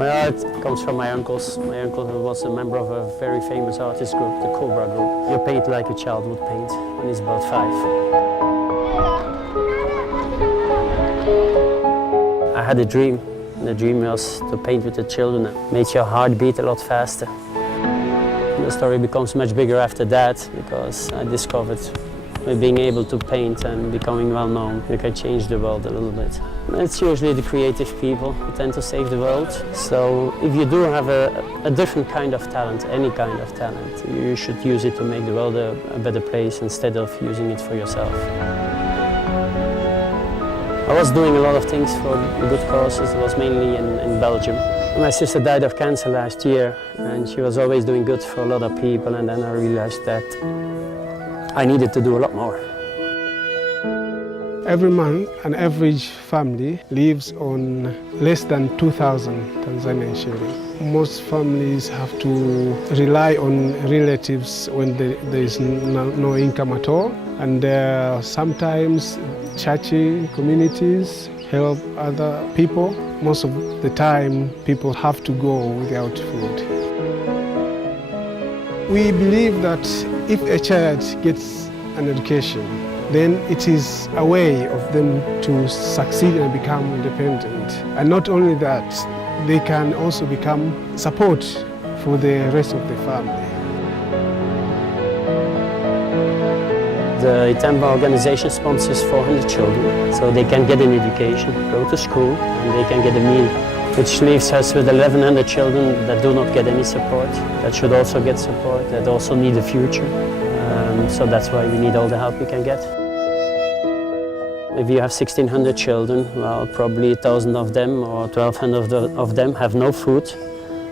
My art comes from my uncles. My uncle was a member of a very famous artist group, the Cobra group. You paint like a child would paint when he's about 5. I had a dream. The dream was to paint with the children. It made your heart beat a lot faster. The story becomes much bigger after that because I discovered by being able to paint and becoming well known, you can change the world a little bit. It's usually the creative people who tend to save the world. So if you do have a different kind of talent, any kind of talent, you should use it to make the world a better place instead of using it for yourself. I was doing a lot of things for good causes. It was mainly in Belgium. My sister died of cancer last year and she was always doing good for a lot of people, and then I realized that I needed to do a lot more. Every month, an average family lives on less than 2,000 Tanzanian shillings. Most families have to rely on relatives when there is no income at all. And sometimes churchy communities help other people. Most of the time, people have to go without food. We believe that if a child gets an education, then it is a way of them to succeed and become independent. And not only that, they can also become support for the rest of the family. The iThemba organization sponsors 400 children, so they can get an education, go to school, and they can get a meal, which leaves us with 1,100 children that do not get any support, that should also get support, that also need a future. So that's why we need all the help we can get. If you have 1,600 children, well, probably 1,000 of them or 1,200 of them have no food.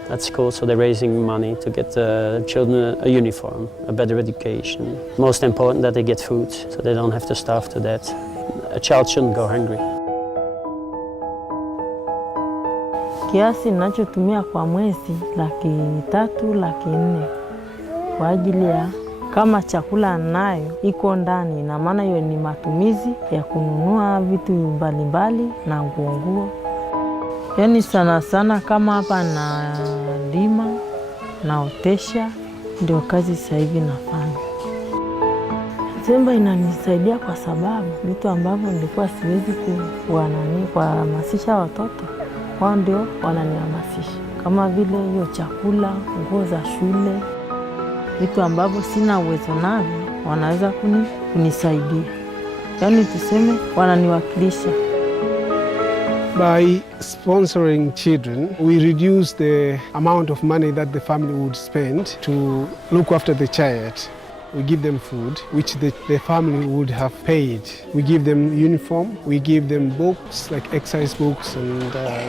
That's cool, so they're raising money to get the children a uniform, a better education. Most important that they get food, so they don't have to starve to death. A child shouldn't go hungry. Kiasi ninachotumia kwa mwezi 300,000, 400,000 kwa ajili ya kama chakula nayo iko ndani, na maana hiyo ni matumizi ya kununua vitu mbalimbali na nguo. Yaani sana sana kama hapa na lima na otesha, ndio kazi sasa hivi nafanya. iThemba inanisaidia kwa sababu vitu ambavyo nilikuwa siwezi kuhamasisha watoto, wao ndio wananihamasisha. Kama vile hiyo chakula, nguo za shule, vitu ambavyo sina uwezo navyo, wanaweza kunisaidia. Yaani tuseme wananiwakilisha. By sponsoring children, we reduce the amount of money that the family would spend to look after the child. We give them food, which the family would have paid. We give them uniform, we give them books, like exercise books and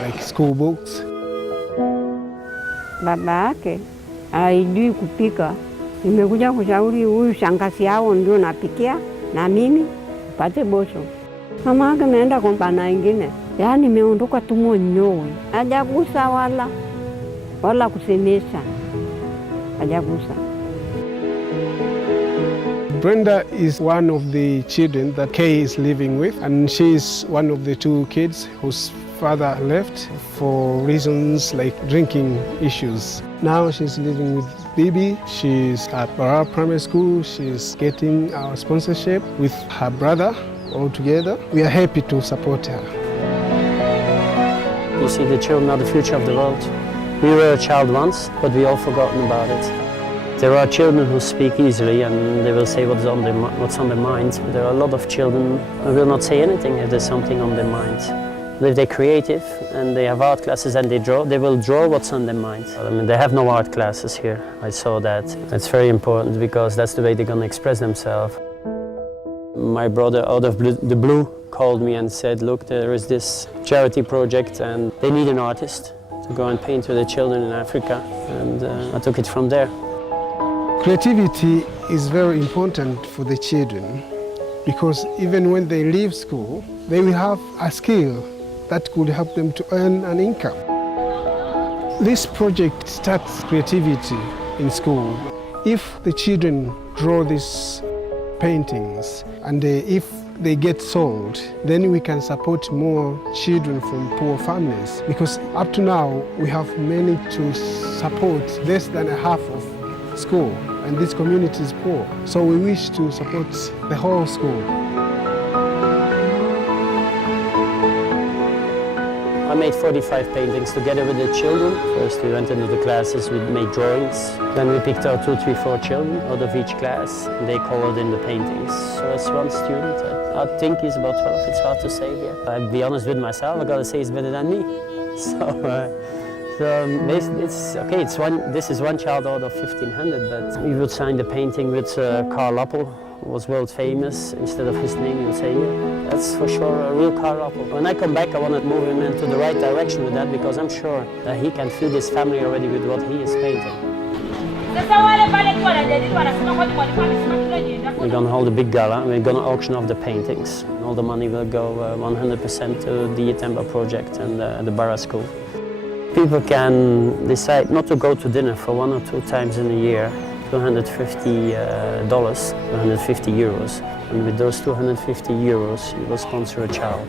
like school books. Baba yake haijui kupika. Nimekuja kushauri huyu shangazi yao ndio napikia na mimi upate bosho. Mama yake ameenda kwa bana ingine. Yaani nimeondoka tu mwenyewe. Hajagusa wala kusemesha. Hajagusa. Brenda is one of the children that Kay is living with, and she is one of the 2 kids whose father left for reasons like drinking issues. Now she's living with Bibi. She's at Baraa Primary School. She's getting our sponsorship with her brother all together. We are happy to support her. You see, the children are the future of the world. We were a child once, but we all forgotten about it. There are children who speak easily and they will say what's on their minds, but there are a lot of children who will not say anything if there's something on their minds. But if they're creative and they have art classes and they will draw what's on their minds. I mean, they have no art classes here. I saw that. It's very important because that's the way they're going to express themselves. My brother, out of the blue, called me and said, look, there is this charity project and they need an artist to go and paint with the children in Africa. And I took it from there. Creativity is very important for the children because even when they leave school, they will have a skill that could help them to earn an income. This project starts creativity in school. If the children draw these paintings and if they get sold, then we can support more children from poor families. Because up to now, we have many to support less than a half of school, and this community is poor. So we wish to support the whole school. I made 45 paintings together with the children. First we went into the classes, we made drawings. Then we picked out 2, 3, 4 children out of each class, and they colored in the paintings. So it's one student, I think he's about 12, it's hard to say here. I'll be honest with myself, I gotta say he's better than me. It's okay, this is one child out of 1,500, but we would sign the painting with Karl Appel, who was world famous. Instead of his name, you would say, yeah, that's for sure a real Karl Appel. When I come back, I want to move him into the right direction with that, because I'm sure that he can feed his family already with what he is painting. We're going to hold a big gala, we're going to auction off the paintings. All the money will go 100% to the iThemba project and the Baraa school. People can decide not to go to dinner for 1 or 2 times in a year. $250, 250 euros. And with those 250 euros, you will sponsor a child.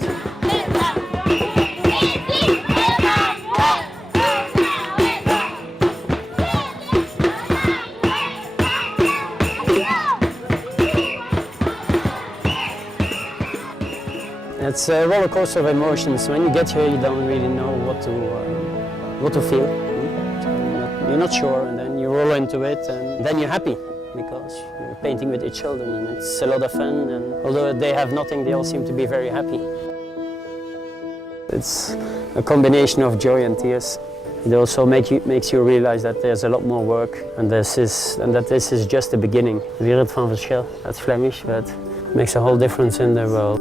It's a roller coaster of emotions. When you get here, you don't really know what to feel. You're not sure, and then you roll into it, and then you're happy because you're painting with your children, and it's a lot of fun. And although they have nothing, they all seem to be very happy. It's a combination of joy and tears. It also makes you realize that there's a lot more work, and that this is just the beginning. Wereld van verschil, that's Flemish, but it makes a whole difference in the world.